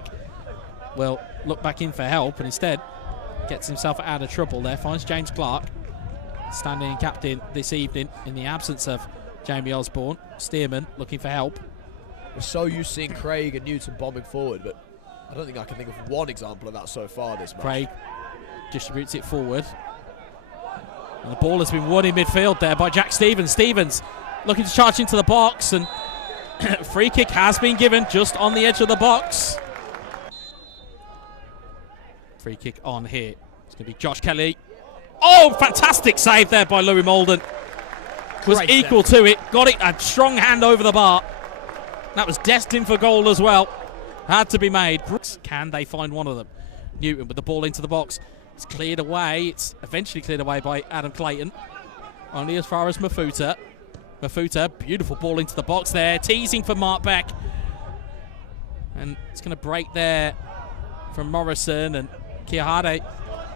Craig will look back in for help and instead gets himself out of trouble there. Finds James Clark, standing captain this evening in the absence of Jamie Osborne. Stearman looking for help. We're so used to seeing Craig and Newton bombing forward, but I don't think I can think of one example of that so far this match. Craig distributes it forward. And the ball has been won in midfield there by Jack Stevens. Stevens looking to charge into the box, and free kick has been given just on the edge of the box. Free kick on here. It's going to be Josh Kelly. Oh, fantastic save there by Louis Molden. Was Great equal save. to it. Got it, a strong hand over the bar. That was destined for goal as well. Had to be made. Can they find one of them? Newton with the ball into the box. It's cleared away. It's eventually cleared away by Adam Clayton. Only as far as Mafuta. Mafuta, beautiful ball into the box there. Teasing for Mark Beck. And it's going to break there from Morrison, and Kiahade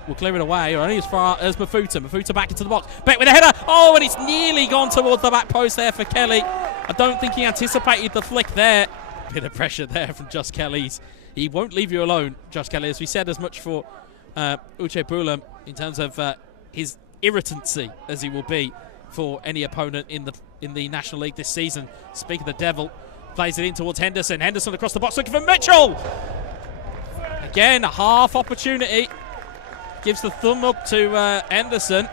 will clear it away, only as far as Mafuta. Mafuta back into the box. Beck with a header. Oh, and it's nearly gone towards the back post there for Kelly. I don't think he anticipated the flick there. Bit of pressure there from Josh Kelly. He won't leave you alone, Josh Kelly, as we said as much for Uche Bulam in terms of his irritancy as he will be for any opponent in the National League this season. Speaking of the devil, plays it in towards Henderson. Henderson across the box looking for Mitchell. Again, a half opportunity. Gives the thumb up to Henderson.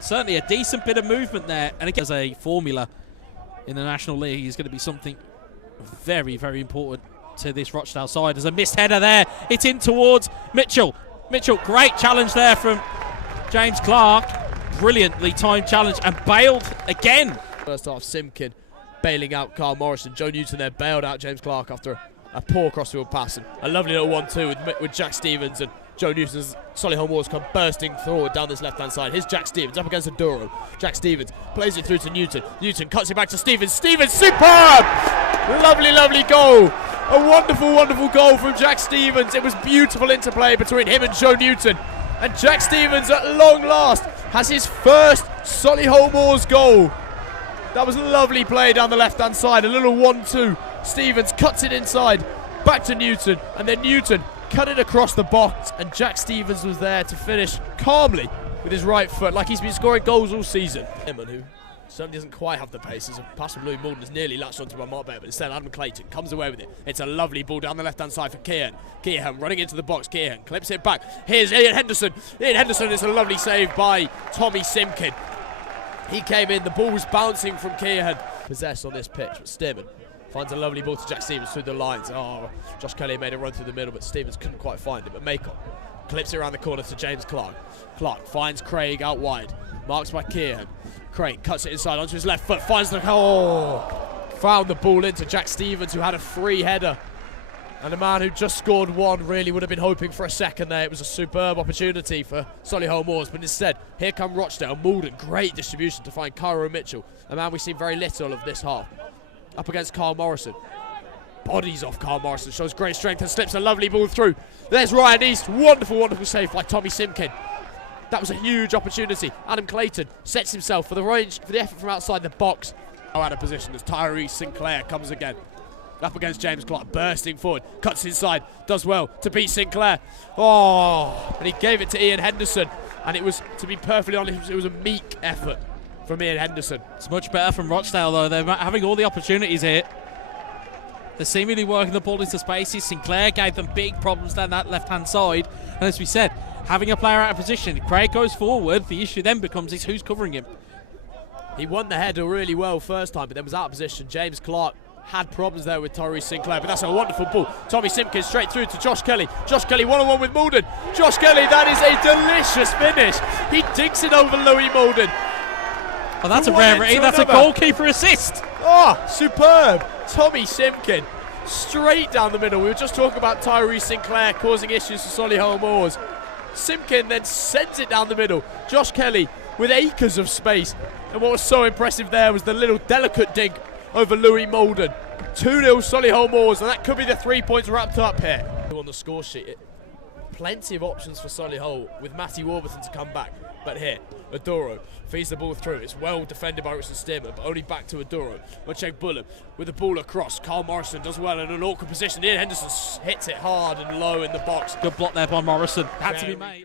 Certainly a decent bit of movement there. And again, as a formula in the National League is going to be something very, very important to this Rochdale side. There's a missed header there. It's in towards Mitchell. Mitchell, great challenge there from James Clark. Brilliantly timed challenge and bailed again. First half, Simkin bailing out Carl Morrison. Joe Newton there bailed out James Clark after a poor crossfield pass. And a lovely little 1-2 with Jack Stevens, and Joe Newton's Solihull Moors come bursting forward down this left-hand side. Here's Jack Stevens up against Aduro. Jack Stevens plays it through to Newton. Newton cuts it back to Stevens. Stevens, superb! Lovely, lovely goal. A wonderful, wonderful goal from Jack Stevens. It was beautiful interplay between him and Joe Newton. And Jack Stevens, at long last, has his first Solihull Moors goal. That was lovely play down the left-hand side. A little 1-2. Stevens cuts it inside, back to Newton, and then Newton cut it across the box, and Jack Stevens was there to finish calmly with his right foot, like he's been scoring goals all season. Eman, who certainly doesn't quite have the pace, as a pass from Louis Malden is nearly latched onto by Mark Beck, but instead Adam Clayton comes away with it. It's a lovely ball down the left-hand side for Keehan. Keehan running into the box. Keehan clips it back. Here's Ian Henderson. Ian Henderson is a lovely save by Tommy Simkin. He came in, the ball was bouncing from Keehan. Possessed on this pitch, but Stearman finds a lovely ball to Jack Stevens through the lines. Oh, Josh Kelly made a run through the middle, but Stevens couldn't quite find him. But Macon clips it around the corner to James Clark. Clark finds Craig out wide. Marks by Keehan. Craig cuts it inside onto his left foot. Finds the... Oh! Found the ball into Jack Stevens, who had a free header. And a man who just scored one really would have been hoping for a second there. It was a superb opportunity for Solihull Moors, but instead, here come Rochdale. Malden, great distribution to find Cairo Mitchell, a man we've seen very little of this half. Up against Carl Morrison. Bodies off Carl Morrison, shows great strength and slips a lovely ball through. There's Ryan East. Wonderful, wonderful save by Tommy Simkin. That was a huge opportunity. Adam Clayton sets himself for the range, for the effort from outside the box. Oh, out of position as Tyree Sinclair comes again. Up against James Clark, bursting forward, cuts inside, does well to beat Sinclair. Oh, and he gave it to Ian Henderson. And it was, to be perfectly honest, it was a meek effort from Ian Henderson. It's much better from Rochdale, though. They're having all the opportunities here. They're seemingly working the ball into spaces. Sinclair gave them big problems down that left-hand side. And as we said, having a player out of position, Craig goes forward. The issue then becomes is who's covering him. He won the header really well first time, but then was out of position. James Clark had problems there with Tyrese Sinclair, but that's a wonderful ball. Tommy Simpkins straight through to Josh Kelly. Josh Kelly one-on-one with Malden. Josh Kelly, that is a delicious finish. He digs it over Louis Malden. Oh, that's a rarity. That's a goalkeeper assist. Oh, superb. Tommy Simkin, straight down the middle. We were just talking about Tyrese Sinclair causing issues for Solihull Moors. Simkin then sends it down the middle. Josh Kelly with acres of space. And what was so impressive there was the little delicate dig over Louis Malden. 2-0 Solihull Moors, and that could be the 3 points wrapped up here. On the score sheet, plenty of options for Solihull with Matty Warburton to come back. But here, Adoro feeds the ball through. It's well defended by Richard Stearman, but only back to Adoro. Check Bullen with the ball across. Carl Morrison does well in an awkward position. Ian Henderson hits it hard and low in the box. Good block there by Morrison. Had to be made.